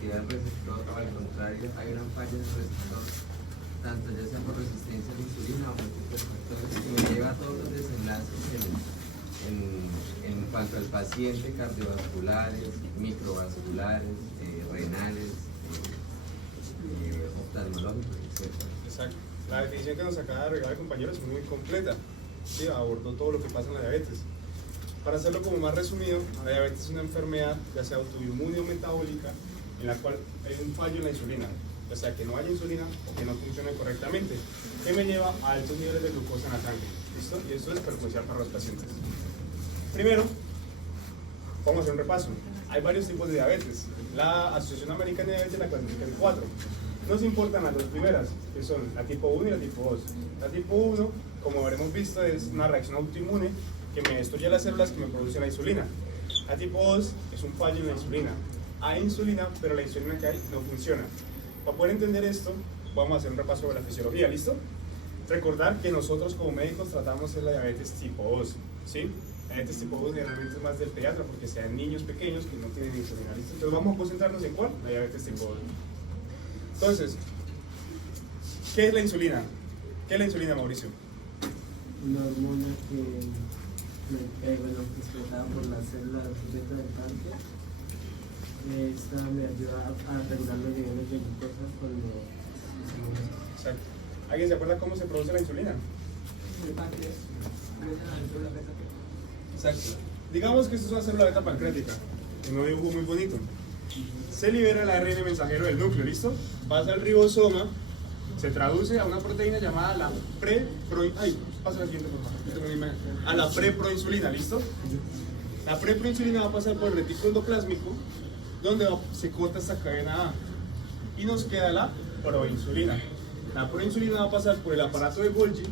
activa el receptor o al contrario hay una falla en el receptor, tanto ya sea por resistencia a la insulina o múltiples factores, que me lleva a todos los desenlaces en cuanto al paciente, cardiovasculares, microvasculares, renales, oftalmológicos, etc. Exacto. La definición que nos acaba de regalar el compañero es muy completa. Sí, abordó todo lo que pasa en la diabetes. Para hacerlo como más resumido, la diabetes es una enfermedad, ya sea autoinmune o metabólica, en la cual hay un fallo en la insulina, o sea que no haya insulina o que no funcione correctamente, que me lleva a altos niveles de glucosa en la sangre. ¿Listo? Y esto es perjudicial para los pacientes. Primero, vamos a hacer un repaso. Hay varios tipos de diabetes. La Asociación Americana de Diabetes la clasifica en 4. Nos importan las dos primeras, que son la tipo 1 y la tipo 2. La tipo 1, como habremos visto, es una reacción autoinmune que me destruye las células que me producen la insulina. La tipo 2 es un fallo en la insulina. Hay insulina, pero la insulina que hay no funciona. Para poder entender esto, vamos a hacer un repaso de la fisiología, ¿listo? Recordar que nosotros como médicos tratamos la diabetes tipo 2, ¿sí? La diabetes tipo 2 generalmente es más del pediatra porque sean niños pequeños que no tienen insulina, ¿listo? Entonces vamos a concentrarnos en ¿cuál? La diabetes tipo 2. Entonces, ¿qué es la insulina? ¿Qué es la insulina, Mauricio? Una hormona que es secretada por las células beta del páncreas. Esta me ayuda a regular los niveles de glucosa cuando hacemos. Exacto. ¿Alguien se acuerda cómo se produce la insulina? El páncreas, la célula beta. Exacto. Digamos que esto es una célula beta pancreática, en un dibujo muy bonito. Se libera el ARN mensajero del núcleo, ¿listo? Pasa al ribosoma, se traduce a una proteína llamada la preproinsulina, ¿listo? La preproinsulina va a pasar por el retículo endoplásmico, donde se corta esta cadena A, y nos queda la proinsulina. La proinsulina va a pasar por el aparato de Golgi,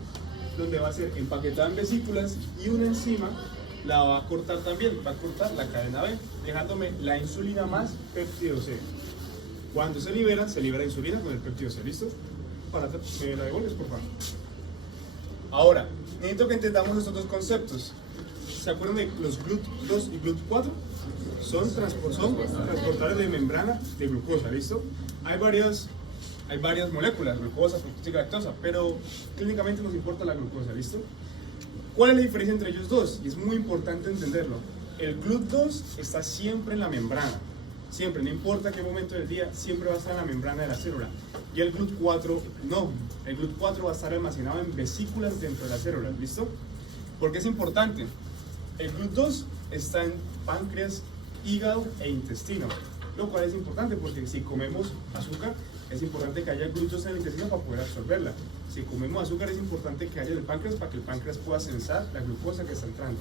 donde va a ser empaquetada en vesículas, y una enzima la va a cortar también, va a cortar la cadena B, dejándome la insulina más péptido C. Cuando se libera insulina con el péptido C, ¿listo? ¿Me la devuelves, por favor? Ahora, necesito que entendamos estos dos conceptos. ¿Se acuerdan de los GLUT2 y GLUT4? Son transportadores de membrana de glucosa, ¿listo? Hay varias moléculas, glucosa, fructosa y lactosa, pero clínicamente nos importa la glucosa, ¿listo? ¿Cuál es la diferencia entre ellos dos? Y es muy importante entenderlo. El GLUT2 está siempre en la membrana, siempre, no importa qué momento del día, siempre va a estar en la membrana de la célula. Y el GLUT4 no, el GLUT4 va a estar almacenado en vesículas dentro de las células, ¿listo? ¿Por qué es importante? El GLUT2 está en páncreas, hígado e intestino, lo cual es importante porque si comemos azúcar, es importante que haya glúteos en el intestino para poder absorberla. Si comemos azúcar, es importante que haya en el páncreas para que el páncreas pueda sensar la glucosa que está entrando.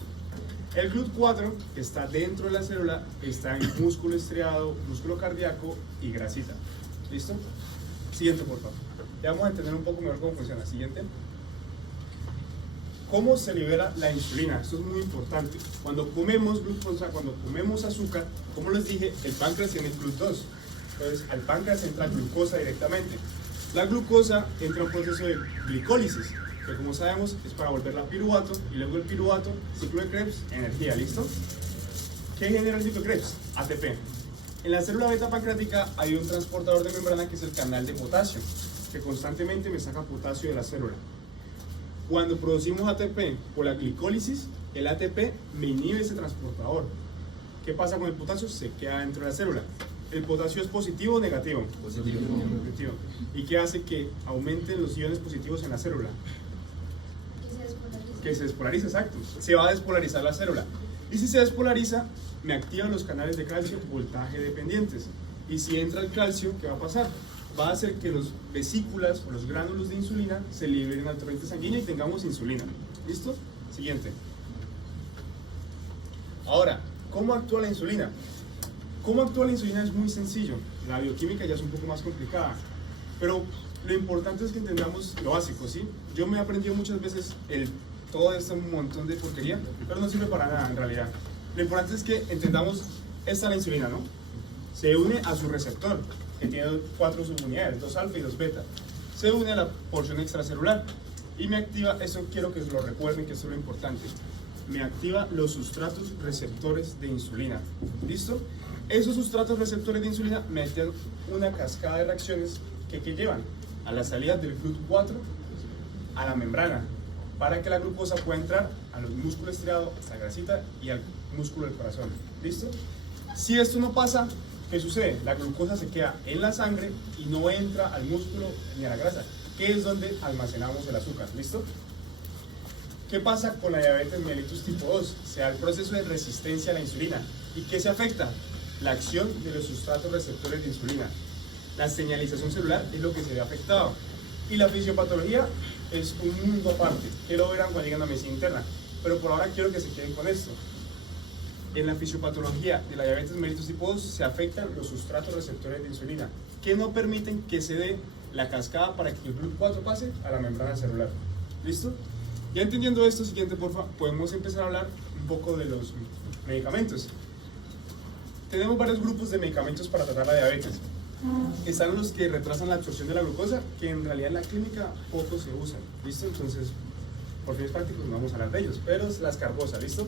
El GLUT4, que está dentro de la célula, está en músculo estriado, músculo cardíaco y grasita. ¿Listo? Siguiente, por favor. Ya vamos a entender un poco mejor cómo funciona. Siguiente. ¿Cómo se libera la insulina? Esto es muy importante. Cuando comemos glucosa, cuando comemos azúcar, como les dije, el páncreas tiene GLUT2. Entonces, al páncreas entra glucosa directamente. La glucosa entra en un proceso de glicólisis, que como sabemos es para volverla a piruvato, y luego el piruvato, ciclo de Krebs, energía, ¿listo? ¿Qué genera el ciclo de Krebs? ATP. En la célula beta pancreática hay un transportador de membrana que es el canal de potasio, que constantemente me saca potasio de la célula. Cuando producimos ATP por la glicólisis, el ATP me inhibe ese transportador. ¿Qué pasa con el potasio? Se queda dentro de la célula. ¿El potasio es positivo o negativo? Positivo. Positivo. ¿Y qué hace que aumenten los iones positivos en la célula? Que se despolariza, exacto. Se va a despolarizar la célula. Y si se despolariza, me activan los canales de calcio voltaje dependientes. Y si entra el calcio, ¿qué va a pasar? Va a hacer que los vesículas o los gránulos de insulina se liberen al torrente sanguíneo y tengamos insulina. ¿Listo? Siguiente. Ahora, ¿cómo actúa la insulina? ¿Cómo actúa la insulina? Es muy sencillo. La bioquímica ya es un poco más complicada. Pero lo importante es que entendamos lo básico, ¿sí? Yo me he aprendido muchas veces todo este montón de porquería, pero no sirve para nada en realidad. Lo importante es que entendamos, esta es la insulina, ¿no? Se une a su receptor, que tiene 4 subunidades, 2 alfa y 2 beta. Se une a la porción extracelular y me activa, eso quiero que lo recuerden, que eso es lo importante. Me activa los sustratos receptores de insulina. ¿Listo? Esos sustratos receptores de insulina meten una cascada de reacciones que llevan a la salida del GLUT4 a la membrana para que la glucosa pueda entrar a los músculos estriados, a la grasita y al músculo del corazón. ¿Listo? Si esto no pasa, ¿qué sucede? La glucosa se queda en la sangre y no entra al músculo ni a la grasa, que es donde almacenamos el azúcar. ¿Listo? ¿Qué pasa con la diabetes mellitus tipo 2? Se da el proceso de resistencia a la insulina. ¿Y qué se afecta? La acción de los sustratos receptores de insulina. La señalización celular es lo que se ve afectado. Y la fisiopatología es un mundo aparte, que lo verán cuando lleguen a medicina interna. Pero por ahora quiero que se queden con esto. En la fisiopatología de la diabetes mellitus tipo 2 se afectan los sustratos receptores de insulina, que no permiten que se dé la cascada para que el GLUT4 pase a la membrana celular. ¿Listo? Ya entendiendo esto, siguiente porfa, podemos empezar a hablar un poco de los medicamentos. Tenemos varios grupos de medicamentos para tratar la diabetes. Están los que retrasan la absorción de la glucosa, que en realidad en la clínica poco se usan. ¿Listo? Entonces, por fines prácticos no vamos a hablar de ellos, pero es las carbosas. ¿Listo?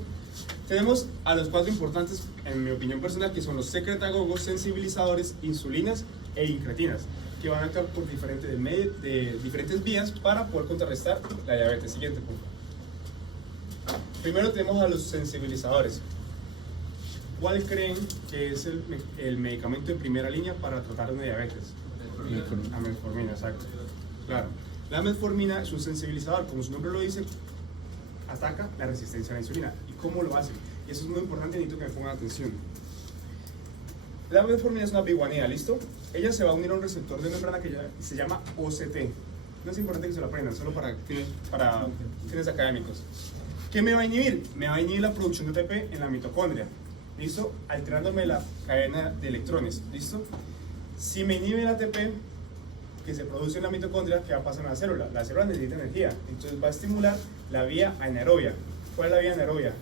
Tenemos a los 4 importantes, en mi opinión personal, que son los secretagogos, sensibilizadores, insulinas e incretinas, que van a actuar por diferentes vías para poder contrarrestar la diabetes. Siguiente punto. Primero tenemos a los sensibilizadores. ¿Cuál creen que es el medicamento de primera línea para tratar una diabetes? La metformina, exacto. Claro. La metformina es un sensibilizador, como su nombre lo dice, ataca la resistencia a la insulina. ¿Y cómo lo hace? Y eso es muy importante, necesito que me pongan atención. La metformina es una biguanida, ¿listo? Ella se va a unir a un receptor de membrana que se llama OCT. No es importante que se lo aprendan, solo para fines académicos. ¿Qué me va a inhibir? Me va a inhibir la producción de ATP en la mitocondria, ¿listo? Alterándome la cadena de electrones, ¿listo? Si me inhibe el ATP que se produce en la mitocondria, ¿qué va a pasar en la célula? La célula necesita energía, entonces va a estimular la vía anaerobia. ¿Cuál es la vía anaerobia?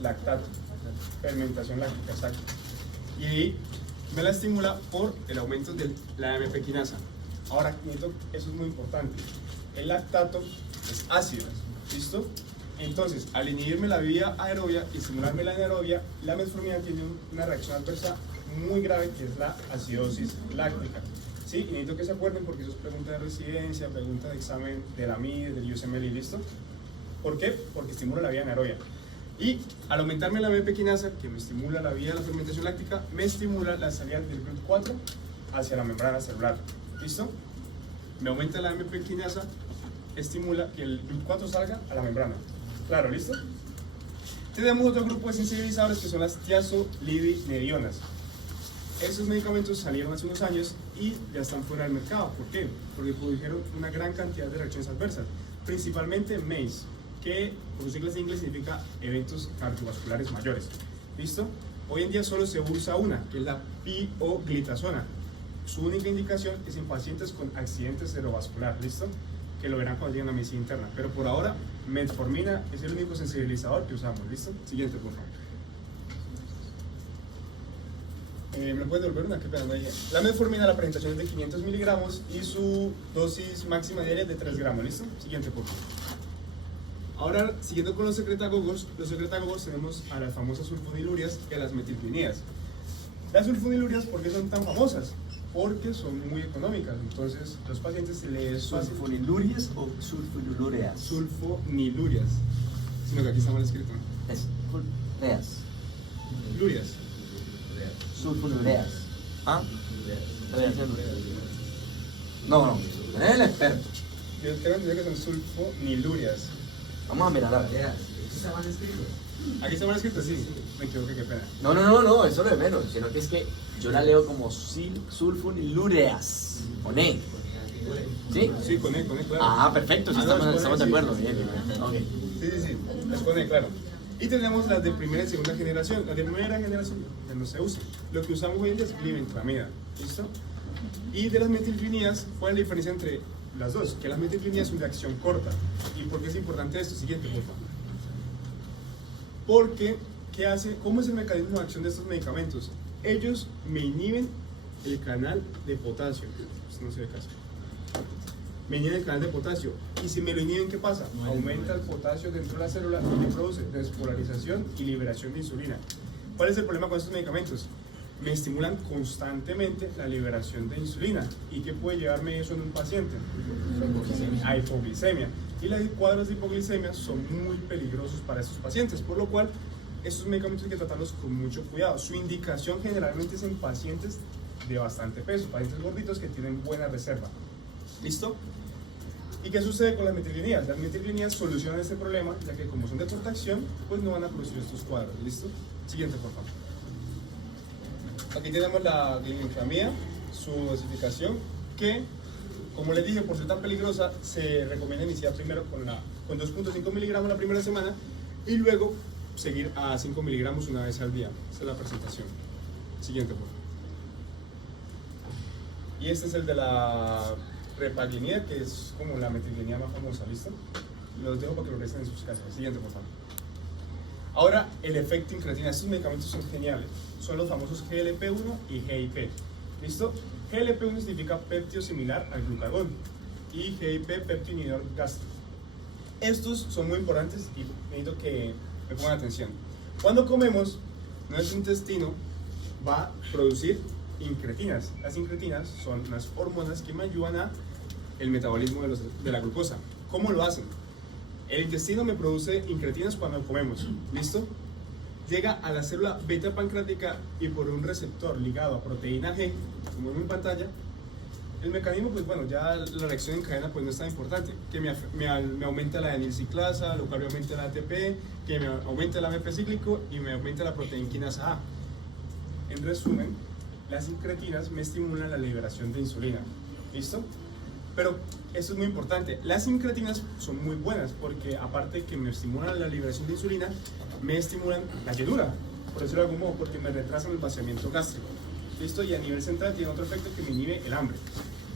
Lactato, fermentación láctica, exacto. Y ahí me la estimula por el aumento de la AMP quinasa. Ahora, eso es muy importante. El lactato es ácido, ¿listo? Entonces, al inhibirme la vía aerobia y estimularme la anaerobia, la metformina tiene una reacción adversa muy grave, que es la acidosis láctica. ¿Sí? Y necesito que se acuerden porque eso es pregunta de residencia, pregunta de examen de la MID, del USMLE, ¿listo? ¿Por qué? Porque estimula la vía anaerobia. Y al aumentarme la AMP quinasa, que me estimula la vía de la fermentación láctica, me estimula la salida del GLUT4 hacia la membrana celular. ¿Listo? Me aumenta la AMP quinasa, estimula que el GLUT4 salga a la membrana. Claro, ¿listo? Tenemos otro grupo de sensibilizadores que son las tiazolidinedionas. Esos medicamentos salieron hace unos años y ya están fuera del mercado. ¿Por qué? Porque produjeron una gran cantidad de reacciones adversas, principalmente MACE, que por sus siglas en inglés significa eventos cardiovasculares mayores. ¿Listo? Hoy en día solo se usa una, que es la pioglitazona. Su única indicación es en pacientes con accidente cerebrovascular. ¿Listo? Que lo verán cuando lleguen a medicina interna. Pero por ahora, metformina es el único sensibilizador que usamos. ¿Listo? Siguiente, por favor. ¿Me puedes devolver una? ¿Qué pena? La metformina, la presentación es de 500 miligramos y su dosis máxima diaria es de 3 gramos. ¿Listo? Siguiente, por favor. Ahora, siguiendo con los secretagogos tenemos a las famosas sulfonilurias y a las metilpinidas. Las sulfonilurias, ¿por qué son tan famosas? Porque son muy económicas, entonces los pacientes se les... ¿Sulfonilurias o sulfonilureas? Sulfonilurias, sino que aquí está mal escrito. Es reas. Lurias. Sulfonilureas. ¿Ah? Estoy haciendo. No, el experto. Yo tengo entendido que son sulfonilurias. Vamos a mirar a ver. ¿Eso está mal escrito? Aquí está mal escrito, sí. Me equivoqué, qué pena. No, eso no es menos, sino que es que yo la leo como sulfonilureas. Con E. ¿Sí? Sí, con E, claro. Ah, perfecto, sí, Ah, no, estamos de sí, acuerdo. sí, Bien. Ok. Sí, es con E, claro. Y tenemos las de primera y segunda generación. Las de primera generación ya no se usan. Lo que usamos hoy en día es glibenclamida. ¿Listo? Y de las metilpinidas, ¿cuál es la diferencia entre las dos? Que las metilpinidas son de acción corta. ¿Y por qué es importante esto? Siguiente, por favor. Porque, ¿qué hace? ¿Cómo es el mecanismo de acción de estos medicamentos? Ellos me inhiben el canal de potasio. Pues no se ve casi. me inhiben el canal de potasio. Y si me lo inhiben, ¿qué pasa? Aumenta el potasio dentro de la célula y produce despolarización y liberación de insulina. ¿Cuál es el problema con estos medicamentos? Me estimulan constantemente la liberación de insulina. ¿Y qué puede llevarme eso en un paciente? A hipoglicemia. Y los cuadros de hipoglicemia son muy peligrosos para estos pacientes, por lo cual estos medicamentos hay que tratarlos con mucho cuidado. Su indicación generalmente es en pacientes de bastante peso, pacientes gorditos que tienen buena reserva. ¿Listo? ¿Y qué sucede con las metilglicinidas? Las metilglicinidas solucionan este problema, ya que como son de contracción, pues no van a producir estos cuadros. ¿Listo? Siguiente, por favor. Aquí tenemos la glibenclamida, su dosificación, que, como les dije, por ser tan peligrosa, se recomienda iniciar primero con 2.5 miligramos la primera semana y luego seguir a 5 miligramos una vez al día. Esa es la presentación. Siguiente, por favor. Y este es el de la repaglinida, que es como la metilglicina más famosa. ¿Listo? Los dejo para que lo resten en sus casas. Siguiente, por favor. Ahora, el efecto incretina. Estos medicamentos son geniales. Son los famosos GLP-1 y GIP. ¿Listo? GLP-1 significa péptido similar al glucagón y GIP, péptido inhibidor gástrico. Estos son muy importantes y necesito que me pongan atención. Cuando comemos, nuestro intestino va a producir incretinas. Las incretinas son unas hormonas que me ayudan a el metabolismo de la glucosa. ¿Cómo lo hacen? El intestino me produce incretinas cuando comemos. ¿Listo? Llega a la célula beta pancreática y por un receptor ligado a proteína G, como vemos en pantalla, el mecanismo, pues bueno, ya la reacción en cadena pues no es tan importante, que me aumenta la adenilciclasa, lo cual me aumenta la ATP, que me aumenta el AMP cíclico y me aumenta la proteína quinasa A. En resumen, las incretinas me estimulan la liberación de insulina. ¿Listo? Pero esto es muy importante. Las incretinas son muy buenas porque aparte de que me estimulan la liberación de insulina, me estimulan la llenura, por decirlo de algún modo, porque me retrasan el vaciamiento gástrico. ¿Listo? Y a nivel central tiene otro efecto que me inhibe el hambre.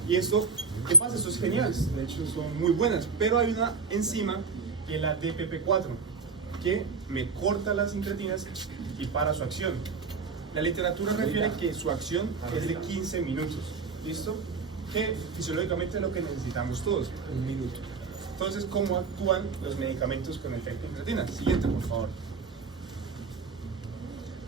Y esto, ¿qué pasa? Esto es genial, de hecho son muy buenas, pero hay una enzima que es la DPP4 que me corta las incretinas y para su acción. La literatura refiere que su acción es de 15 minutos. ¿Listo? Que fisiológicamente es lo que necesitamos todos, 1 minuto. Entonces, ¿cómo actúan los medicamentos con efecto incretina? Siguiente, por favor.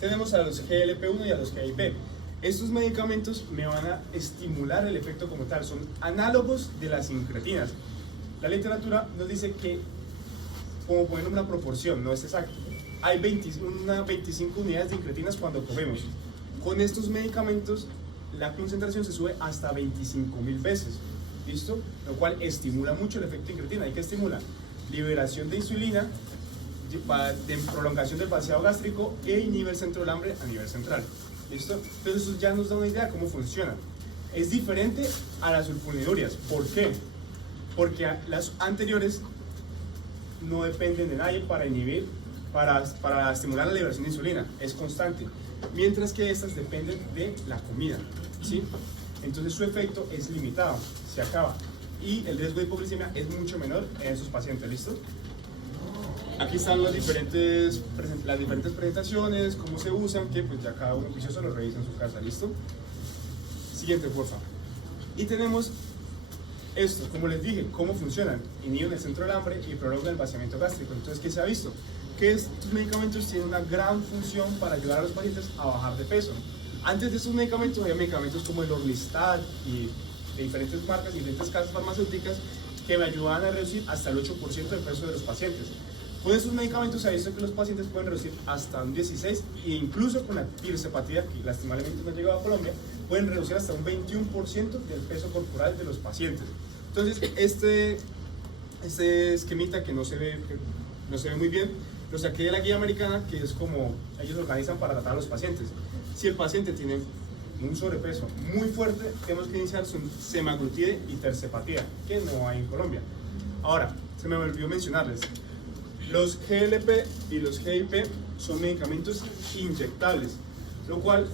Tenemos a los GLP-1 y a los GIP. Estos medicamentos me van a estimular el efecto como tal, son análogos de las incretinas. La literatura nos dice que, como poner una proporción, no es exacto, hay 25 unidades de incretinas cuando comemos. Con estos medicamentos, la concentración se sube hasta 25.000 veces, ¿listo? Lo cual estimula mucho el efecto incretina. ¿Y qué estimula? Liberación de insulina, de prolongación del vaciado gástrico e inhibe el centro del hambre a nivel central. ¿Listo? Entonces eso ya nos da una idea de cómo funciona. Es diferente a las sulfonidurias. ¿Por qué? Porque las anteriores no dependen de nadie para inhibir, para estimular la liberación de insulina. Es constante. Mientras que estas dependen de la comida. ¿Sí? Entonces su efecto es limitado, se acaba. Y el riesgo de hipoglicemia es mucho menor en esos pacientes. ¿Listo? Aquí están las diferentes presentaciones, cómo se usan, que pues ya cada uno juicioso lo revisa en su casa. ¿Listo? Siguiente, por favor. Y tenemos esto, como les dije, cómo funcionan. Inhiben el centro del hambre y prolongan el vaciamiento gástrico. Entonces, ¿qué se ha visto? Que estos medicamentos tienen una gran función para ayudar a los pacientes a bajar de peso. Antes de estos medicamentos había medicamentos como el Orlistat y de diferentes marcas y diferentes casas farmacéuticas que me ayudaban a reducir hasta el 8% del peso de los pacientes. Con estos medicamentos se ha visto que los pacientes pueden reducir hasta un 16% e incluso con la tirsepatía, que lastimablemente no ha llegado a Colombia, pueden reducir hasta un 21% del peso corporal de los pacientes. Entonces, este esquemita que no se ve muy bien, lo saqué de la guía americana, que es como ellos organizan para tratar a los pacientes. Si el paciente tiene un sobrepeso muy fuerte, tenemos que iniciar su semaglutide y tirsepatía, que no hay en Colombia. Ahora, se me olvidó mencionarles, los GLP y los GIP son medicamentos inyectables, lo cual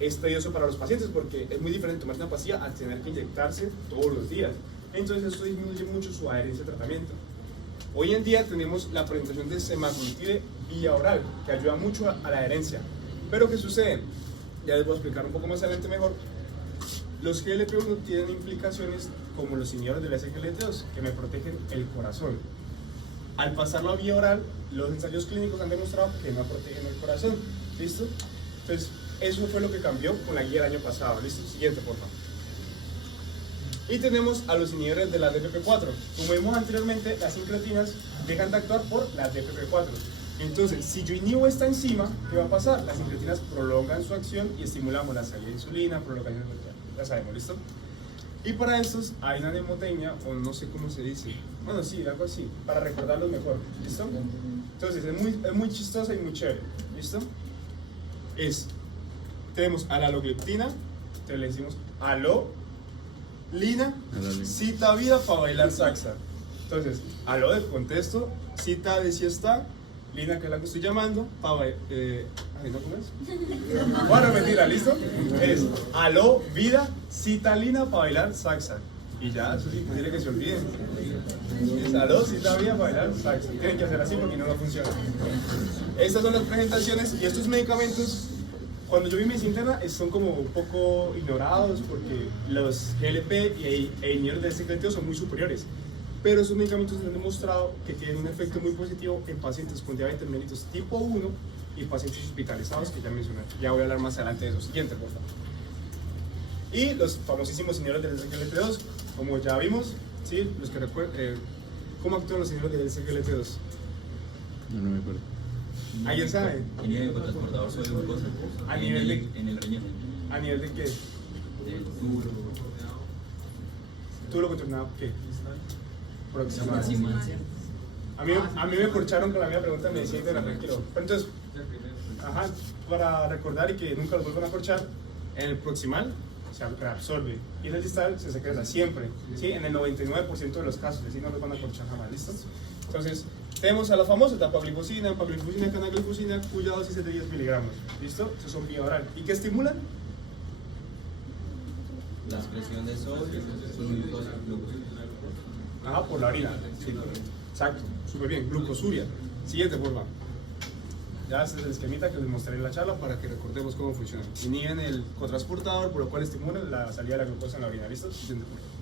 es tedioso para los pacientes porque es muy diferente tomar una pastilla a tener que inyectarse todos los días. Entonces esto disminuye mucho su adherencia al tratamiento. Hoy en día tenemos la presentación de semaglutide vía oral, que ayuda mucho a la adherencia. Pero ¿qué sucede? Ya les voy a explicar un poco más adelante mejor. Los GLP-1 tienen implicaciones como los inhibidores del SGLT2, que me protegen el corazón. Al pasarlo a vía oral, los ensayos clínicos han demostrado que no protegen el corazón. ¿Listo? Entonces, eso fue lo que cambió con la guía el año pasado. ¿Listo? Siguiente, por favor. Y tenemos a los inhibidores de la DPP4. Como vimos anteriormente, las incretinas dejan de actuar por la DPP4. Entonces, si yo inhibo esta enzima, ¿qué va a pasar? Las incretinas prolongan su acción y estimulamos la salida de insulina, prolongación de insulina. Ya sabemos, ¿listo? Y para estos hay una mnemotecnia, o no sé cómo se dice. Bueno, sí, algo así, para recordarlo mejor. ¿Listo? Entonces, es muy chistosa y muy chévere. ¿Listo? Tenemos a la alogliptina, entonces le decimos lina, cita vida para bailar salsa. Entonces, alo del contexto, cita de si está, lina que es la que estoy llamando, para bailar. ¿No cómo es? Bueno, mentira, ¿listo? Es aló, vida, cita lina para bailar salsa. Y ya, eso sí, posible que se olviden. Es aló, cita vida para bailar salsa. Tienen que hacer así porque no funciona. Estas son las presentaciones y estos medicamentos. Cuando yo vi medicina interna son como un poco ignorados porque los GLP e inhibidores del SGLT2 son muy superiores, pero esos medicamentos han demostrado que tienen un efecto muy positivo en pacientes con diabetes mellitus tipo 1 y pacientes hospitalizados que ya mencioné. Ya voy a hablar más adelante de eso. Siguiente, por favor. Y los famosísimos inhibidores del SGLT2, como ya vimos, ¿sí? Los que ¿cómo actúan los inhibidores del SGLT2? No me acuerdo. ¿Alguien sabe? Inhibe el transportador sobre glucosa ¿A nivel de en el riñón. ¿A nivel de qué? Del túbulo. ¿Tú lo controlabas qué? Aproximadamente. Aproximancia. A mí me corcharon con la misma pregunta, me decían de la tranquilo. Pero entonces, para recordar y que nunca los vuelvan a corchar, en el proximal se reabsorbe y en el distal se secreta siempre, ¿sí? En el 99% de los casos, es decir, no los van a corchar jamás, ¿listo? Entonces, tenemos a las famosas dapaglifosina, empaglifosina, canaglifosina, cuya dosis es de 10 miligramos, ¿listo? Esos son vía oral. ¿Y qué estimulan? La expresión de sodio, glucosa. Ajá, por la orina. Sí, exacto, súper bien. Glucosuria. Siguiente, por favor. Ya este es el esquemita que les mostraré en la charla para que recordemos cómo funciona. Inhiben el cotransportador, por lo cual estimulan la salida de la glucosa en la orina. ¿Listo? Siguiente, por favor.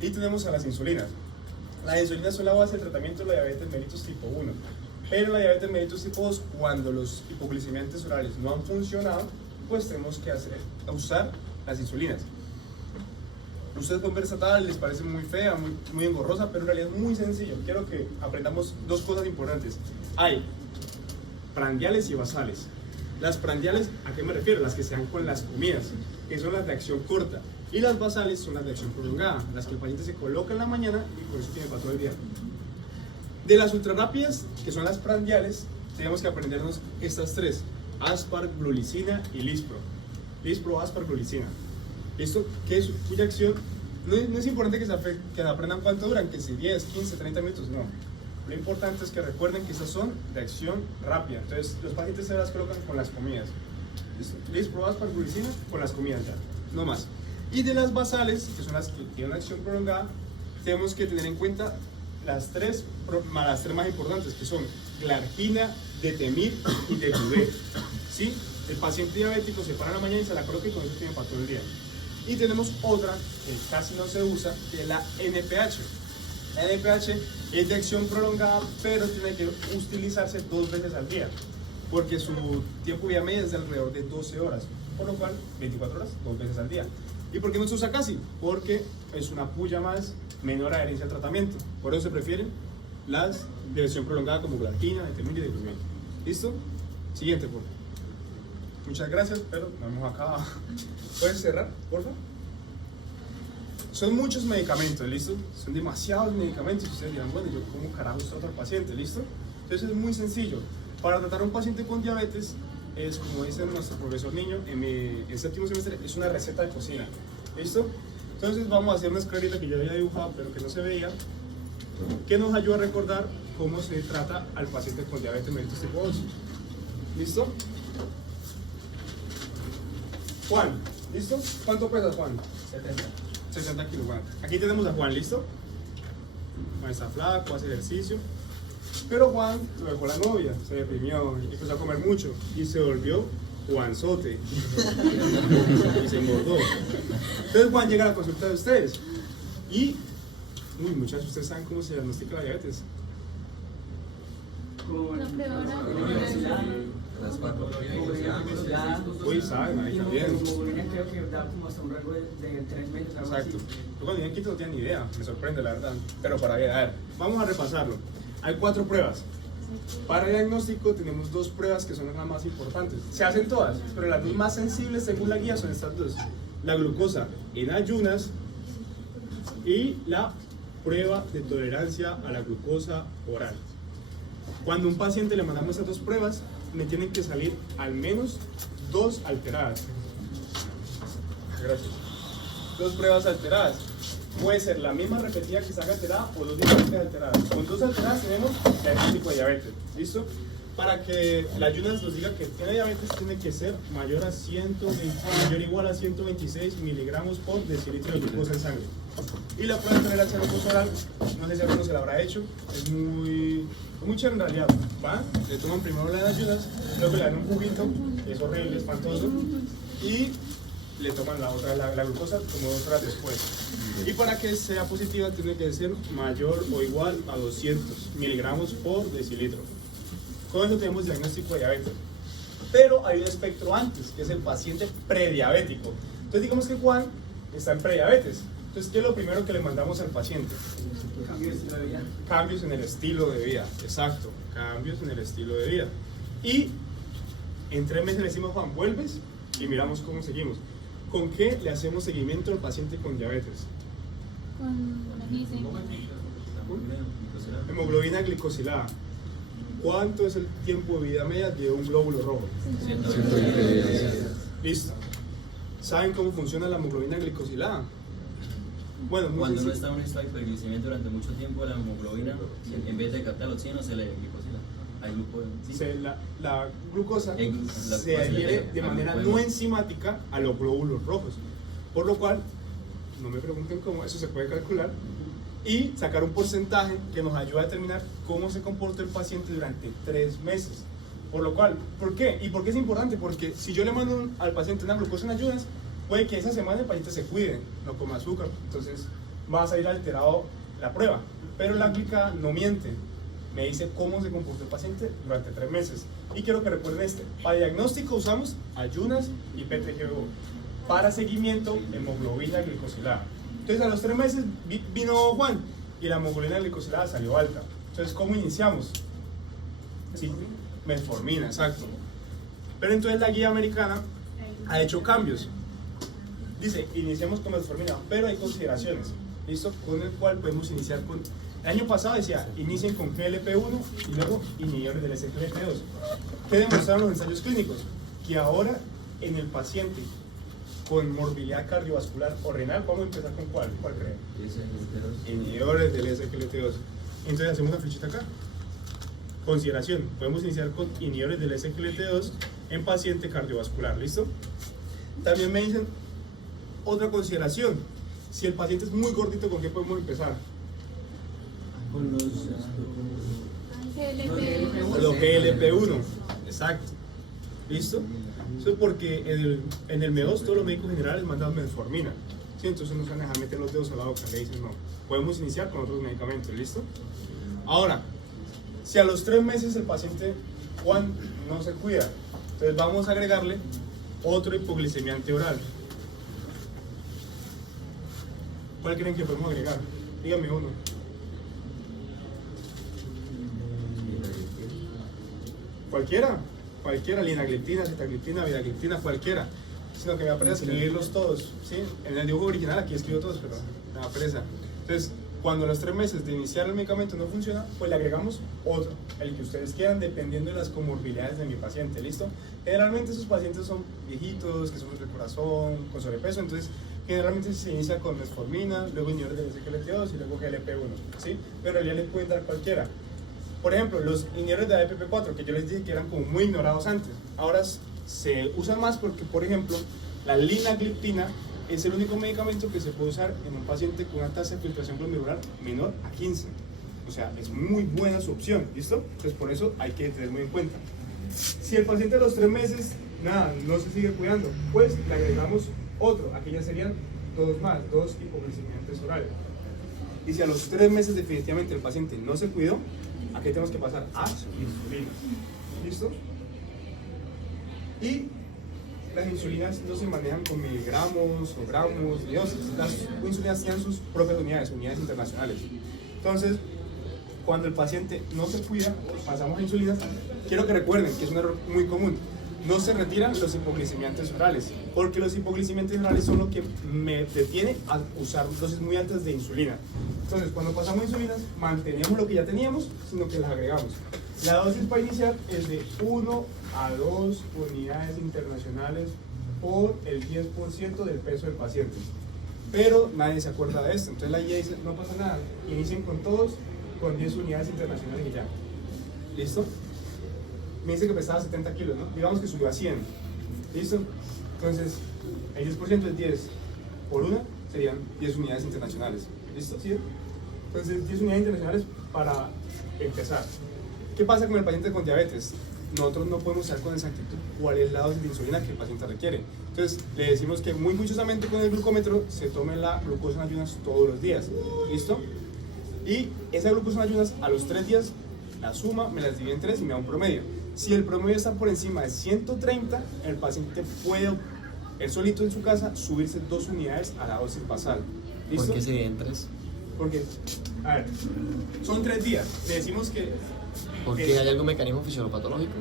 Y tenemos a las insulinas. Las insulinas son la base del tratamiento de la diabetes mellitus tipo 1. Pero la diabetes mellitus tipo 2, cuando los hipoglicemiantes orales no han funcionado, pues tenemos que usar las insulinas. Ustedes pueden ver esta tabla, les parece muy fea, muy engorrosa, pero en realidad es muy sencillo. Quiero que aprendamos dos cosas importantes. Hay prandiales y basales. Las prandiales, ¿a qué me refiero? Las que se dan con las comidas, que son las de acción corta. Y las basales son las de acción prolongada, las que el paciente se coloca en la mañana y por eso tiene para todo el día. De las ultrarrápidas, que son las prandiales, tenemos que aprendernos estas tres: aspar, glulicina y lispro. Lispro, aspar, glulicina. ¿Listo? Cuya acción no es importante que aprendan cuánto duran, que si 10, 15, 30 minutos, no. Lo importante es que recuerden que esas son de acción rápida. Entonces, los pacientes se las colocan con las comidas. ¿Listo? Lispro, aspar, glulicina, con las comidas ya, no más. Y de las basales, que son las que tienen una acción prolongada, tenemos que tener en cuenta las tres más importantes, que son glargina, detemir y degludec. ¿Sí? El paciente diabético se para en la mañana y se la coloca y con eso tiene para todo el día. Y tenemos otra que casi no se usa, que es la NPH. La NPH es de acción prolongada, pero tiene que utilizarse 2 veces al día, porque su tiempo de vida media es de alrededor de 12 horas, por lo cual 24 horas, 2 veces al día. ¿Y por qué no se usa casi? Porque es una puya más, menor adherencia al tratamiento. Por eso se prefieren las de acción prolongada como glargina, detemir y degludec. ¿Listo? Siguiente, por favor. Muchas gracias, pero no hemos acabado. ¿Puedes cerrar, por favor? Son muchos medicamentos, ¿listo? Son demasiados medicamentos. Ustedes dirán, bueno, ¿yo cómo carajos trato al paciente? ¿Listo? Entonces es muy sencillo. Para tratar a un paciente con diabetes, es como dice nuestro profesor Niño, en el séptimo semestre, es una receta de cocina. ¿Listo? Entonces vamos a hacer una escalita que yo había dibujado, pero que no se veía, que nos ayuda a recordar cómo se trata al paciente con diabetes mellitus tipo 2. ¿Listo? Juan, ¿listo? ¿Cuánto pesa Juan? 60 kilos, Juan. Aquí tenemos a Juan, ¿listo? Juan está flaco, hace ejercicio. Pero Juan lo dejó la novia, se deprimió, empezó a comer mucho y se volvió Juanzote. Y se engordó. Entonces Juan llega a la consulta de ustedes Y, muchachos, ¿ustedes saben cómo se diagnostica la diabetes? Una prueba oral. Las 4 Uy, saben, ahí también. Hemoglobina creo que da como hasta un rango de 3 meses. algo así. Exacto. Yo cuando vine aquí no tenía ni idea, me sorprende la verdad. Pero para ver, vamos a repasarlo. Hay 4 pruebas. Para el diagnóstico tenemos 2 pruebas que son las más importantes. Se hacen todas, pero las 2 más sensibles según la guía son estas 2. La glucosa en ayunas y la prueba de tolerancia a la glucosa oral. Cuando a un paciente le mandamos esas 2 pruebas, me tienen que salir al menos 2 alteradas. Gracias. 2 pruebas alteradas. Puede ser la misma repetida que salga alterada o 2 diferentes alteradas. Con 2 alteradas tenemos diagnóstico de diabetes. ¿Listo? Para que la ayunas nos diga que tiene diabetes, tiene que ser mayor o igual a 126 miligramos por decilitro de glucosa en sangre. Y la prueba de tolerancia a la glucosa oral, no sé si alguno se la habrá hecho, es muy chévere en realidad. ¿Va? Le toman primero las ayunas, luego le dan un juguito, que es horrible, espantoso, y le toman la glucosa como 2 horas después. Y para que sea positiva tiene que ser mayor o igual a 200 miligramos por decilitro. Con eso tenemos diagnóstico de diabetes. Pero hay un espectro antes, que es el paciente prediabético. Entonces digamos que Juan está en prediabetes. Entonces, ¿qué es lo primero que le mandamos al paciente? Cambios en la vida. Cambios en el estilo de vida, exacto, cambios en el estilo de vida. Y en 3 meses le decimos, Juan, vuelves y miramos cómo seguimos. ¿Con qué le hacemos seguimiento al paciente con diabetes? Con Hemoglobina glicosilada. ¿Cuánto es el tiempo de vida media de un glóbulo rojo? 120 días. Listo. ¿Saben cómo funciona la hemoglobina glicosilada? Bueno, muy Cuando no sencillo. está en un estado de hiperglicemia durante mucho tiempo, la hemoglobina, en vez de captar oxígeno, se le glicosila. Hay glucosa. La glucosa La se glucosa adhiere le- de manera al no glucógeno. enzimática a los glóbulos rojos. Por lo cual, no me pregunten cómo, eso se puede calcular y sacar un porcentaje que nos ayuda a determinar cómo se comportó el paciente durante 3 meses. Por lo cual, ¿por qué? ¿Y por qué es importante? Porque si yo le mando al paciente una glucosa en ayunas, puede que esa semana el paciente se cuide, no coma azúcar, entonces va a salir alterado la prueba. Pero la glicada no miente, me dice cómo se comportó el paciente durante 3 meses. Y quiero que recuerden para diagnóstico usamos ayunas y PTGO. Para seguimiento, hemoglobina glicosilada. Entonces a los 3 meses vino Juan y la hemoglobina glicosilada salió alta. Entonces, ¿cómo iniciamos? Sí, metformina, exacto. Pero entonces la guía americana ha hecho cambios. Dice, iniciamos con metformina, pero hay consideraciones, ¿listo? Con el cual podemos iniciar con... El año pasado decía, inicien con GLP-1 y luego inhibidores del SGLT2. ¿Qué demostraron los ensayos clínicos? Que ahora en el paciente con morbilidad cardiovascular o renal, vamos a empezar con ¿cuál creen? Inhibidores del SGLT2. Entonces hacemos una flechita acá. Consideración, podemos iniciar con inhibidores del SGLT2 en paciente cardiovascular, ¿listo? También me dicen otra consideración, si el paciente es muy gordito, ¿con qué podemos empezar? Con los Con los GLP-1, exacto, ¿listo? Eso es porque en el MEOS todos los médicos generales mandan metformina, ¿sí? Entonces no se van a dejar meter los dedos a la boca, le dicen no, podemos iniciar con otros medicamentos, ¿listo? Ahora, si a los 3 meses el paciente Juan no se cuida, entonces vamos a agregarle otro hipoglicemiante oral. ¿Cuál creen que podemos agregar? Dígame uno. Cualquiera, linagliptina, sitagliptina, vidagliptina, cualquiera. Sino que me da pereza escribirlos todos, ¿sí? En el dibujo original aquí escribo todos, pero me da pereza. Entonces, cuando a los 3 meses de iniciar el medicamento no funciona, pues le agregamos otro, el que ustedes quieran, dependiendo de las comorbilidades de mi paciente, ¿listo? Generalmente esos pacientes son viejitos, que sufren del corazón, con sobrepeso, entonces generalmente se inicia con metformina, luego inhibidores del SGLT2 y luego GLP-1, ¿sí? Pero ya le pueden dar cualquiera. Por ejemplo, los inhibidores de ADPP4, que yo les dije que eran como muy ignorados antes, ahora se usan más porque, por ejemplo, la linagliptina es el único medicamento que se puede usar en un paciente con una tasa de filtración glomerular menor a 15. O sea, es muy buena su opción, ¿listo? Pues por eso hay que tener muy en cuenta. Si el paciente a los 3 meses, nada, no se sigue cuidando, pues le agregamos otro. Aquí ya serían 2 más, 2 hipoglicemiantes orales. Y si a los 3 meses definitivamente el paciente no se cuidó, ¿a qué tenemos que pasar? A insulina. ¿Listo? Y las insulinas no se manejan con miligramos o gramos, ni dosis. Las insulinas tienen sus propias unidades internacionales. Entonces, cuando el paciente no se cuida, pasamos a insulinas. Quiero que recuerden que es un error muy común. No se retiran los hipoglicemiantes orales, porque los hipoglicemiantes orales son lo que me detiene a usar dosis muy altas de insulina. Entonces, cuando pasamos a insulinas, mantenemos lo que ya teníamos, sino que las agregamos. La dosis para iniciar es de 1 a 2 unidades internacionales por el 10% del peso del paciente. Pero nadie se acuerda de esto. Entonces la guía dice, no pasa nada, inicien con todos con 10 unidades internacionales y ya. ¿Listo? Me dice que pesaba 70 kilos, ¿no? Digamos que subió a 100. ¿Listo? Entonces, el 10% es 10 por 1 serían 10 unidades internacionales. ¿Listo? ¿Sí? Entonces, 10 unidades internacionales para empezar. ¿Qué pasa con el paciente con diabetes? Nosotros no podemos saber con exactitud cuál es la dosis de insulina que el paciente requiere. Entonces, le decimos que muy juiciosamente con el glucómetro se tome la glucosa en ayunas todos los días. ¿Listo? Y esa glucosa en ayunas a los 3 días la suma, me las divide en 3 y me da un promedio. Si el promedio está por encima de 130, el paciente puede, él solito en su casa, subirse 2 unidades a la dosis basal. ¿Listo? ¿Por qué se dividen en 3? Porque, a ver, son 3 días. Le decimos que... ¿Porque hay algún mecanismo fisiopatológico?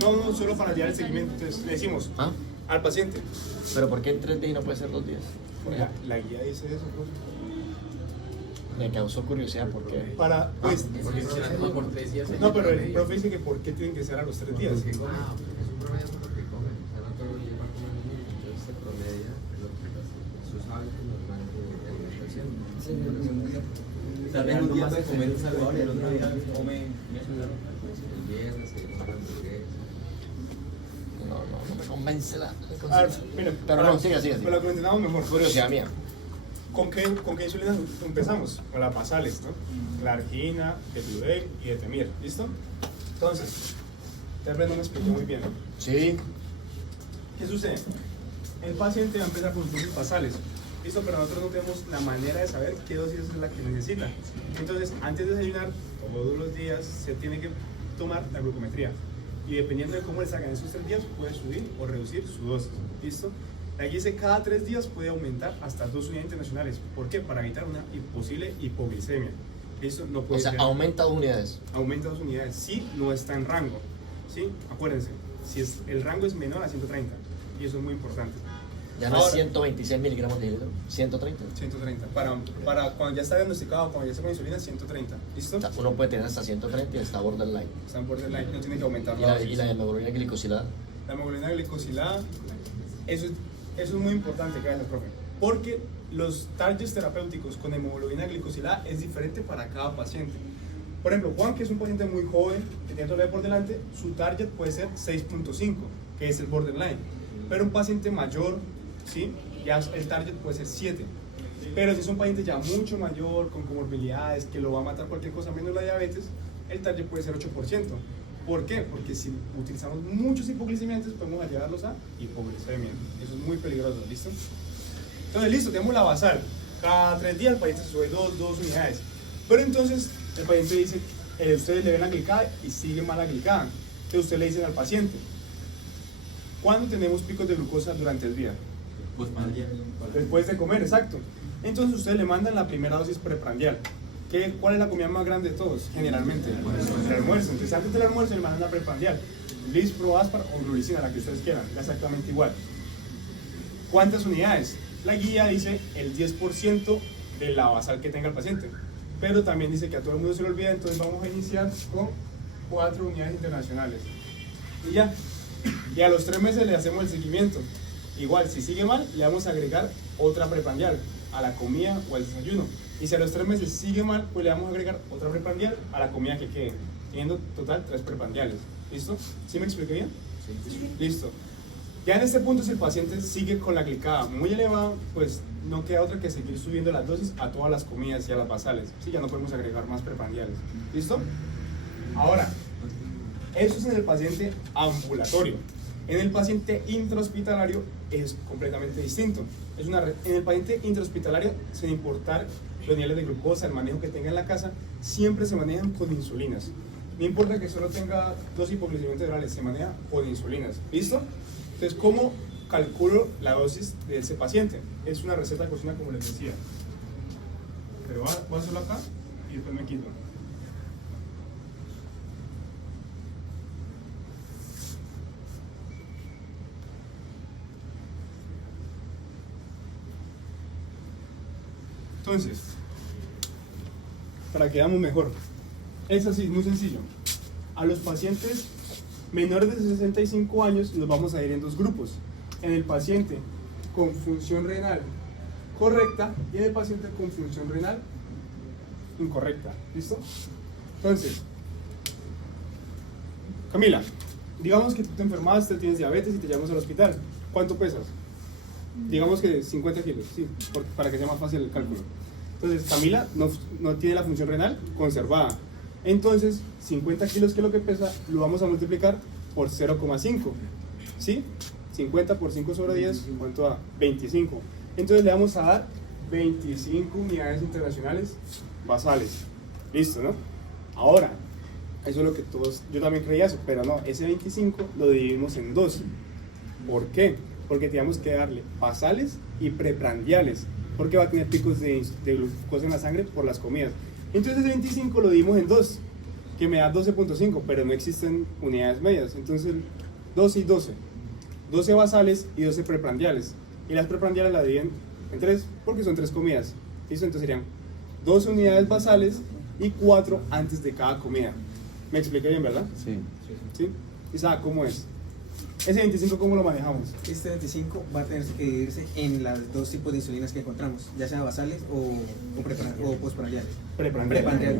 No, solo para llevar el seguimiento. Entonces, le decimos al paciente. ¿Pero por qué en 3 días y no puede ser 2 días? La guía dice eso, pues. Me causó curiosidad porque... Para, pues... Porque si era como por 3 días. No, pero el profe dice que por qué tienen que ser a los 3 días. Porque es un promedio por lo que comen. O sea, no todos los días va a comer lo mismo. Entonces se promedia sus hábitos normales de alimentación. Tal vez un día puede comer un salvador y el otro día come El viernes que come hamburguesas. No me convence la A ver, mira, pero no, siga. Para lo que lo entendamos mejor. Curiosidad mía. ¿Con qué insulina empezamos? Con las basales, ¿no? La argina, Degludec y Etemir, ¿listo? Entonces, tal vez no me expliqué muy bien. Sí. ¿Qué sucede? El paciente va a empezar con sus dosis basales, ¿listo? Pero nosotros no tenemos la manera de saber qué dosis es la que necesita. Entonces, antes de desayunar, todos los días se tiene que tomar la glucometría. Y dependiendo de cómo le sacan esos 3 días, puede subir o reducir su dosis, ¿listo? La guía dice cada 3 días puede aumentar hasta 2 unidades internacionales. ¿Por qué? Para evitar una posible hipoglicemia. ¿Listo? No puede O sea, ser. aumenta 2 unidades. Aumenta 2 unidades si no está en rango. ¿Sí? Acuérdense, si el rango es menor a 130. Y eso es muy importante. Ya no Ahora, es 126 miligramos de litro, 130. 130. Para cuando ya está diagnosticado, cuando ya está con insulina, 130. ¿Listo? O sea, uno puede tener hasta 130 y está borderline. Está en borderline, no tiene que aumentar Y la la, dosis. y la hemoglobina glicosilada. La hemoglobina glicosilada, eso es muy importante, gracias, profe. Porque los targets terapéuticos con hemoglobina glicosilada es diferente para cada paciente. Por ejemplo, Juan, que es un paciente muy joven, que tiene todavía por delante, su target puede ser 6.5, que es el borderline. Pero un paciente mayor, ¿sí? Ya el target puede ser 7. Pero si es un paciente ya mucho mayor, con comorbilidades, que lo va a matar cualquier cosa menos la diabetes, el target puede ser 8%. ¿Por qué? Porque si utilizamos muchos hipoglicemiantes podemos llevarlos a hipoglicemia. Eso es muy peligroso, ¿listo? Entonces, listo, tenemos la basal. Cada 3 días el paciente se sube 2 unidades. Pero entonces el paciente dice, ustedes le ven la glicada y sigue mal la glicada. Entonces ustedes le dicen al paciente, ¿cuándo tenemos picos de glucosa durante el día? Pues para el día. Después de comer, exacto. Entonces ustedes le mandan la primera dosis preprandial. ¿Cuál es la comida más grande de todos? Generalmente, el almuerzo. Entonces antes del almuerzo le mandan la preprandial. Lispro, Aspar o Glulicina, la que ustedes quieran, exactamente igual. ¿Cuántas unidades? La guía dice el 10% de la basal que tenga el paciente. Pero también dice que a todo el mundo se le olvida, entonces vamos a iniciar con 4 unidades internacionales. Y ya. Y a los 3 meses le hacemos el seguimiento. Igual, si sigue mal, le vamos a agregar otra preprandial a la comida o al desayuno. Y si a los 3 meses sigue mal, pues le vamos a agregar otra preprandial a la comida que quede, teniendo total 3 preprandiales. ¿Listo? ¿Sí me expliqué bien? Sí. Listo. Ya en este punto, si el paciente sigue con la glicada muy elevada, pues no queda otra que seguir subiendo las dosis a todas las comidas y a las basales. Sí, ya no podemos agregar más preprandiales. ¿Listo? Ahora, eso es en el paciente ambulatorio. En el paciente intrahospitalario es completamente distinto. En el paciente intrahospitalario, sin importar los niveles de glucosa, el manejo que tenga en la casa, siempre se manejan con insulinas. No importa que solo tenga 2 hipoglucemias integrales, se maneja con insulinas. ¿Listo? Entonces, ¿cómo calculo la dosis de ese paciente? Es una receta de cocina como les decía. Pero voy a hacerlo acá y después me quito. Entonces, para que veamos mejor, es así, muy sencillo. A los pacientes menores de 65 años los vamos a ir en 2 grupos. En el paciente con función renal correcta y en el paciente con función renal incorrecta. ¿Listo? Entonces, Camila, digamos que tú te enfermaste, tienes diabetes y te llevamos al hospital. ¿Cuánto pesas? Digamos que 50 kilos, sí, para que sea más fácil el cálculo. Entonces, Camila no tiene la función renal conservada. Entonces, 50 kilos, que es lo que pesa, lo vamos a multiplicar por 0,5. ¿Sí? 50 por 5 sobre 10, ¿cuánto da? 25. Entonces, le vamos a dar 25 unidades internacionales basales. ¿Listo, no? Ahora, eso es lo que todos, yo también creía eso, pero no, ese 25 lo dividimos en 2. ¿Por qué? Porque teníamos que darle basales y preprandiales, porque va a tener picos de glucosa en la sangre por las comidas. Entonces ese 25 lo dividimos en 2, que me da 12.5, pero no existen unidades medias. Entonces 12 y 12. 12 basales y 12 preprandiales. Y las preprandiales las dividen en 3, porque son 3 comidas. ¿Listo? Entonces serían 12 unidades basales y 4 antes de cada comida. ¿Me expliqué bien, verdad? Sí. ¿Sí? ¿Y sabe cómo es? Ese 25, ¿cómo lo manejamos? Este 25 va a tener que dividirse en los 2 tipos de insulinas que encontramos, ya sean basales o postprandiales. Preprandiales.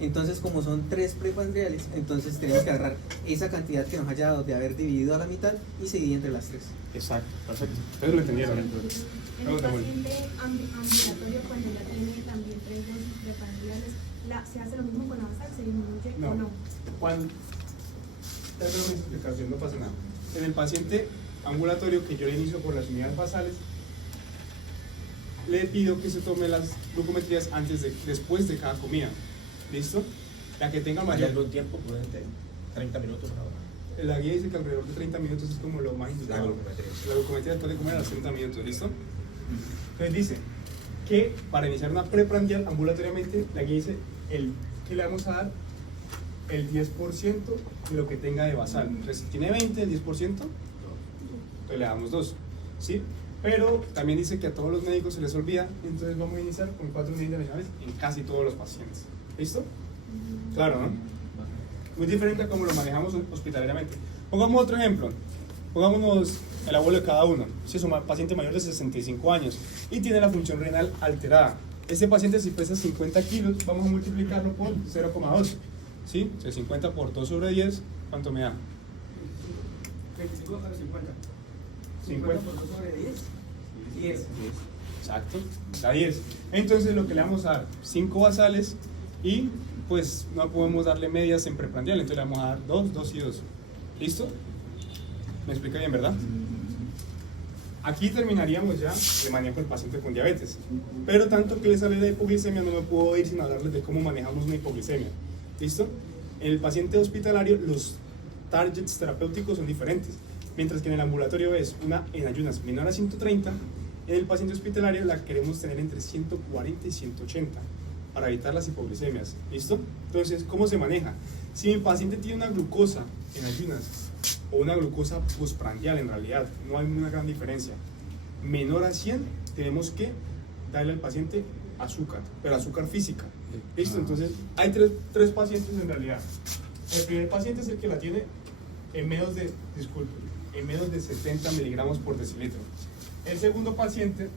Entonces, como son 3 preprandiales, entonces tenemos que agarrar esa cantidad que nos haya dado de haber dividido a la mitad y se divide entre las 3. Exacto, perfecto. Ustedes lo entendieron. En el paciente ambulatorio, cuando ya tiene también 3 dosis preprandiales, ¿se hace lo mismo con la basal? ¿Se disminuye o no? Cuando esta es una explicación, no pasa nada. En el paciente ambulatorio que yo le inicio por las unidades basales, le pido que se tome las glucometrías después de cada comida. ¿Listo? La que tenga mayor. algún tiempo prudente, 30 minutos ahora. La guía dice que alrededor de 30 minutos es como lo más indicado. La glucometría después de comer a los 30 minutos, ¿listo? Entonces dice que para iniciar una preprandial ambulatoriamente, la guía dice que le vamos a dar el 10% de lo que tenga de basal. Entonces, si tiene 20, el 10%, entonces le damos 2. ¿Sí? Pero también dice que a todos los médicos se les olvida, entonces vamos a iniciar con 4 unidades internacionales en casi todos los pacientes. ¿Listo? Claro, ¿no? Muy diferente a como lo manejamos hospitalariamente. Pongamos otro ejemplo. Pongámonos el abuelo de cada uno. Si es un paciente mayor de 65 años y tiene la función renal alterada. Este paciente, si pesa 50 kilos, vamos a multiplicarlo por 0,2. ¿Sí? Entonces 50 por 2 sobre 10, ¿cuánto me da? 25 sobre 50. 50 por 2 sobre 10. 10. Exacto, da 10. Entonces lo que le vamos a dar, 5 basales y pues no podemos darle medias en preprandial, entonces le vamos a dar 2, 2 y 2. ¿Listo? ¿Me explica bien, verdad? Aquí terminaríamos ya de manejo del paciente con diabetes. Pero tanto que les hablé de hipoglicemia, no me puedo ir sin hablarles de cómo manejamos una hipoglicemia. ¿Listo? En el paciente hospitalario los targets terapéuticos son diferentes. Mientras que en el ambulatorio es una en ayunas menor a 130, en el paciente hospitalario la queremos tener entre 140 y 180 para evitar las hipoglicemias. ¿Listo? Entonces, ¿cómo se maneja? Si mi paciente tiene una glucosa en ayunas o una glucosa postprandial, en realidad no hay una gran diferencia, menor a 100, tenemos que darle al paciente azúcar, pero azúcar física. ¿Listo? Entonces, hay tres pacientes en realidad. El primer paciente es el que la tiene en menos de 70 miligramos por decilitro. El segundo paciente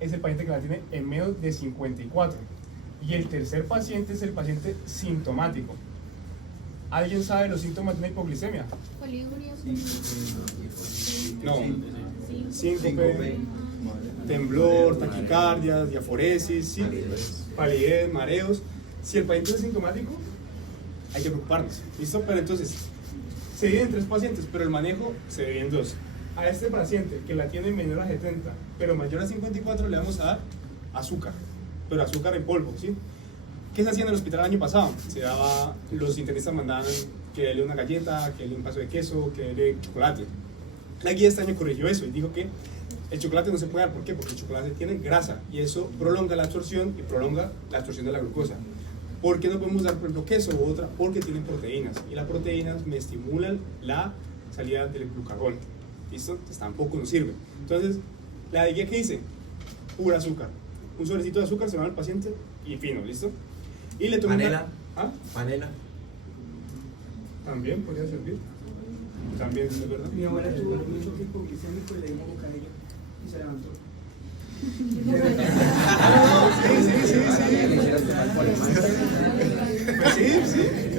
es el paciente que la tiene en menos de 54. Y el tercer paciente es el paciente sintomático. ¿Alguien sabe los síntomas de una hipoglicemia? Colibrio, No. Síncope, temblor, taquicardia, diaforesis, ¿sí? Palidez, mareos. Si el paciente es sintomático, hay que preocuparnos. ¿Listo? Pero entonces, se divide en 3 pacientes, pero el manejo se divide en 2. A este paciente que la tiene menor a 70, pero mayor a 54, le vamos a dar azúcar, pero azúcar en polvo, ¿sí? ¿Qué se hacía en el hospital el año pasado? Se daba, los internistas mandaban que dele una galleta, que dele un vaso de queso, que dele chocolate. La guía este año corrigió eso y dijo que el chocolate no se puede dar. ¿Por qué? Porque el chocolate tiene grasa y eso prolonga la absorción y prolonga la absorción de la glucosa. ¿Por qué no podemos dar, por ejemplo, queso u otra? Porque tienen proteínas y las proteínas me estimulan la salida del glucagón. ¿Listo? Entonces tampoco nos sirve. Entonces, la guía que dice, pura azúcar. Un sobrecito de azúcar se va al paciente y fino, ¿listo? Y le tomo Panela. ¿Ah? Panela. También podría servir. También, es verdad. Mi abuela tuvo mucho tiempo glicémico y le dimos bocadillo y se levantó. Sí.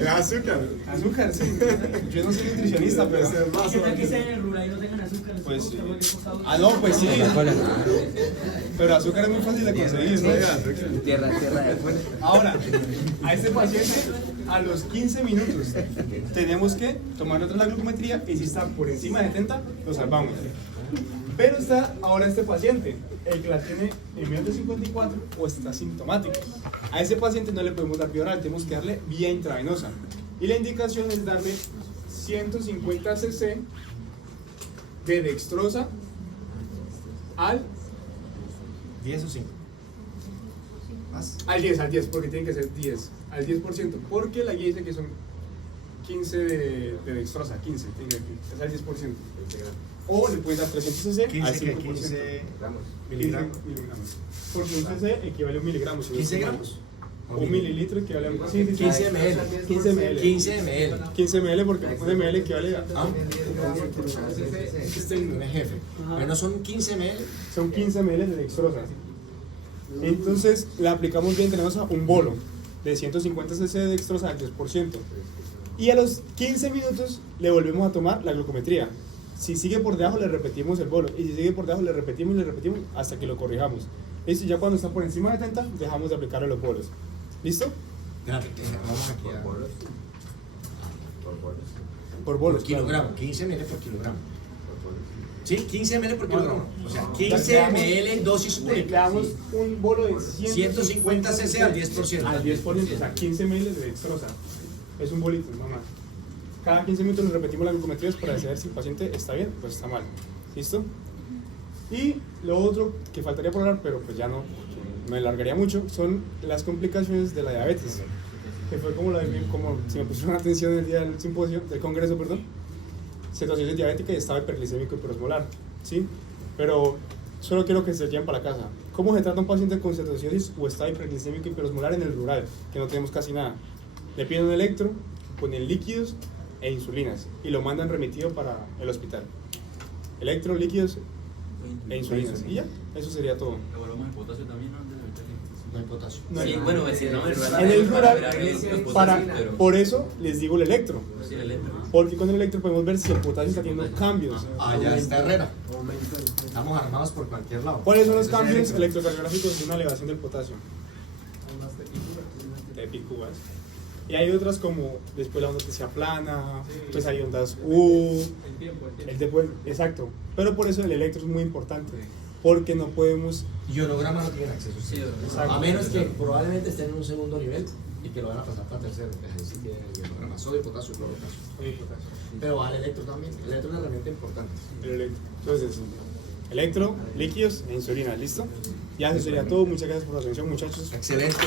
Azúcar, sí. Yo no soy nutricionista, pero. ¿Qué tal que sea en el rural y no tengan azúcar? Pues sí. Sí. No, pues sí. Pero azúcar es muy fácil de conseguir, ¿no? Tierra de fuera. Ahora, a este paciente, a los 15 minutos, tenemos que tomar otra la glucometría y si está por encima de 70, lo salvamos. Pero está ahora este paciente, el que la tiene en menos de 54 o está asintomático. A ese paciente no le podemos dar vía oral, tenemos que darle vía intravenosa. Y la indicación es darle 150 cc de dextrosa al 10 o 5. Al 10, porque tiene que ser 10, al 10%, porque la guía dice que son 15 de dextrosa, 15, tiene que es al 10%. O le puedes dar 300 cc al 5%. 15 miligramos. Porque un cc equivale a un miligramo. 15 gramos. Un mililitro equivale a un 15 ml. 15 ml. 15 ml. 15 ml porque un ml equivale a... Este es mi jefe. Bueno, son 15 ml. Son 15 ml de dextrosa. Entonces la aplicamos bien, tenemos un bolo de 150 cc de dextrosa al 10%. Y a los 15 minutos le volvemos a tomar la glucometría. Si sigue por debajo le repetimos el bolo y si sigue por debajo le repetimos hasta que lo corrijamos. Listo, ya cuando está por encima de 70 dejamos de aplicarle los bolos. ¿Listo? Vamos aquí a... Por bolos. Por kilogramo, 15 ml por kilogramo. Sí, 15 ml por kilogramo. O sea, 15 Le ml dosis Le única. damos un bolo de 150 cc al 10%. Al 10%, o sea, 15 ml de dextrosa. Es un bolito, no más. Cada 15 minutos nos repetimos las glucometrías para saber si el paciente está bien o está mal. ¿Listo? Y lo otro que faltaría por hablar, pero pues ya no, me alargaría mucho, son las complicaciones de la diabetes. Que fue como si me pusieron atención el día del simposio, del congreso, perdón. Cetosis diabética y estado hiperglicémico hiperosmolar. ¿Sí? Pero solo quiero que se lleven para la casa. ¿Cómo se trata un paciente con cetosis o estado hiperglicémico hiperosmolar en el rural? Que no tenemos casi nada. Le piden un electro, ponen líquidos e insulinas y lo mandan remitido para el hospital. Electro, líquidos e insulinas. Y ya, eso sería todo. Evaluamos el potasio también, ¿no? No hay potasio. Sí, bueno, es decir, no, En el rural, por eso les digo el electro. Sí, el electro. Porque con el electro podemos ver si el potasio está teniendo cambios. Allá está Herrera. Estamos armados por cualquier lado. ¿Cuáles son los cambios electrocardiográficos de una elevación del potasio? De picúas. Y hay otras como después la onda que se aplana, entonces hay ondas el tiempo, exacto. Pero por eso el electro es muy importante, porque no podemos... Y holograma no tiene acceso. Sí, Exacto. A menos que probablemente estén en un segundo nivel y que lo van a pasar para tercero. Ahí sí tienen el holograma. Sodio, potasio y cloroplasto. Pero al electro también. El electro es una herramienta importante. El electro. Entonces, electro, líquidos e insulina, ¿listo? Ya eso sería todo. Muchas gracias por la atención, muchachos. Excelente.